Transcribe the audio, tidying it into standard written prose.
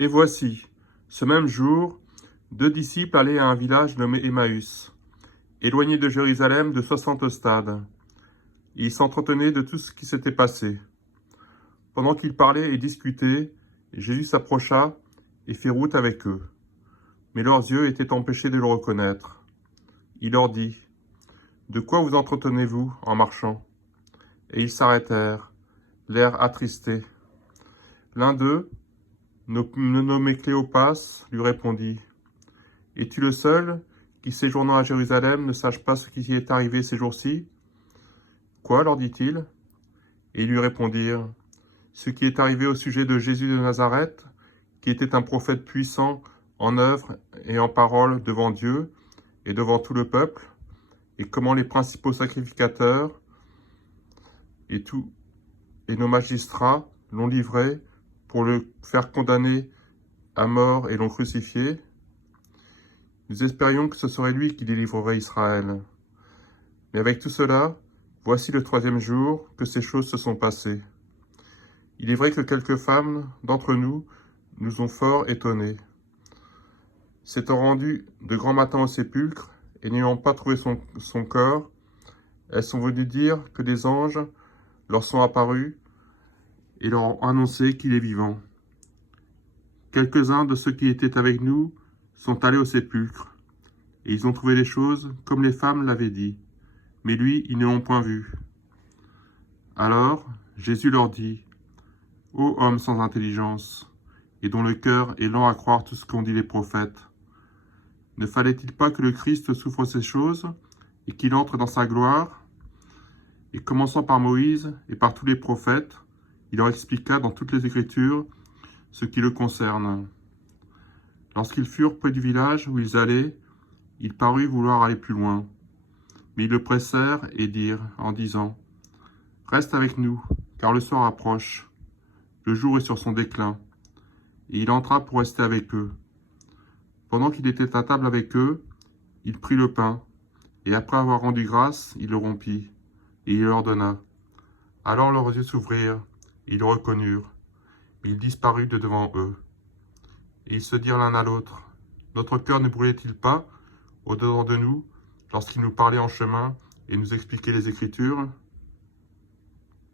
Et voici, ce même jour, 2 disciples allaient à un village nommé Emmaüs, éloigné de Jérusalem de 60 stades. Ils s'entretenaient de tout ce qui s'était passé. Pendant qu'ils parlaient et discutaient, Jésus s'approcha et fit route avec eux. Mais leurs yeux étaient empêchés de le reconnaître. Il leur dit : « De quoi vous entretenez-vous en marchant ?» Et ils s'arrêtèrent, l'air attristé. L'un d'eux, nommé Cléopas, lui répondit : « Es-tu le seul qui, séjournant à Jérusalem, ne sache pas ce qui y est arrivé ces jours-ci ? » « Quoi ? Leur dit-il. Et ils lui répondirent : « Ce qui est arrivé au sujet de Jésus de Nazareth, qui était un prophète puissant en œuvre et en parole devant Dieu et devant tout le peuple, et comment les principaux sacrificateurs et nos magistrats l'ont livré pour le faire condamner à mort et l'ont crucifié. Nous espérions que ce serait lui qui délivrerait Israël. Mais avec tout cela, voici le 3e jour que ces choses se sont passées. Il est vrai que quelques femmes d'entre nous nous ont fort étonnés. S'étant rendues de grand matin au sépulcre et n'ayant pas trouvé son corps, elles sont venues dire que des anges leur sont apparus et leur ont annoncé qu'il est vivant. Quelques-uns de ceux qui étaient avec nous sont allés au sépulcre, et ils ont trouvé les choses comme les femmes l'avaient dit, mais lui, ils ne l'ont point vu. Alors Jésus leur dit : « Ô hommes sans intelligence, et dont le cœur est lent à croire tout ce qu'ont dit les prophètes, ne fallait-il pas que le Christ souffre ces choses, et qu'il entre dans sa gloire ? Et commençant par Moïse et par tous les prophètes, il leur expliqua dans toutes les Écritures ce qui le concerne. Lorsqu'ils furent près du village où ils allaient, il parut vouloir aller plus loin. Mais ils le pressèrent et dirent, en disant : « Reste avec nous, car le soir approche. Le jour est sur son déclin. » Et il entra pour rester avec eux. Pendant qu'il était à table avec eux, il prit le pain, et après avoir rendu grâce, il le rompit, et il leur donna. Alors leurs yeux s'ouvrirent, et ils le reconnurent. Il disparut de devant eux. Et ils se dirent l'un à l'autre : Notre cœur ne brûlait-il pas au-dedans de nous, lorsqu'il nous parlait en chemin et nous expliquait les Écritures ?